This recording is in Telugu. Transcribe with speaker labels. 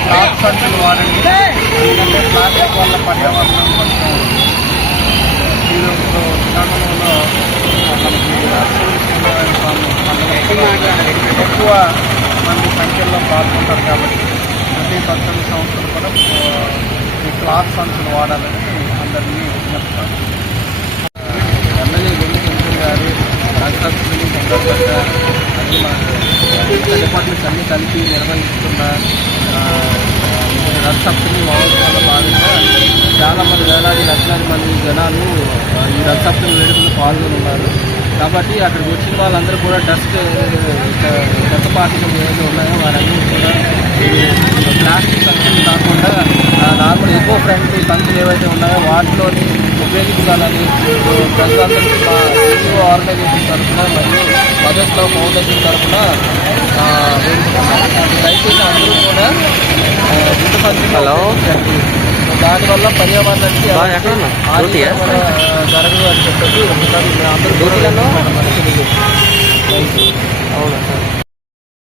Speaker 1: క్లాత్ సంచులు వాడండి ప్లాస్టిక్ వల్ల పర్యావరణం కొంచెం ఈరోజు శ్రీకాకుళంలో మనకి ఎక్కువ మంది సంఖ్యలో పాల్గొంటారు కాబట్టి ప్రతి పద్దెనిమిది సంవత్సరాలు కూడా ఈ క్లాత్ సంచులు వాడాలని అందరినీ విజ్ఞప్తారు ఎమ్మెల్యే గుండె గారి గారు మిగతా డిపార్ట్మెంట్స్ అన్నీ కలిపి నిర్వహిస్తున్న రథసప్తమి మహోత్సవంలో భాగంగా చాలామంది వేలాది లక్షలాది మంది జనాలు ఈ రథసప్తమి వేడుకలు పాల్గొని ఉన్నారు కాబట్టి అక్కడికి వచ్చిన వాళ్ళందరూ కూడా డస్ట్ చెత్త పార్టీలు ఏవైతే ఉన్నాయో వారన్నీ కూడా ప్లాస్టిక్ సంచులు కాకుండా నార్మల్ ఎకో ఫ్రెండ్లీ సంచులు ఏవైతే ఉన్నాయో వాటిలోని ఉపయోగించాలని ప్రజలందరికీ మా హిందూ ఆర్గనైజేషన్ తరఫున మరియు మదర్స్ ఫౌండేషన్ తరఫున దయచేసి అందరూ కూడా
Speaker 2: హలో.
Speaker 1: దానివల్ల పర్యావరణానికి జరగదు అని చెప్పేసి ఒకసారి అందరూ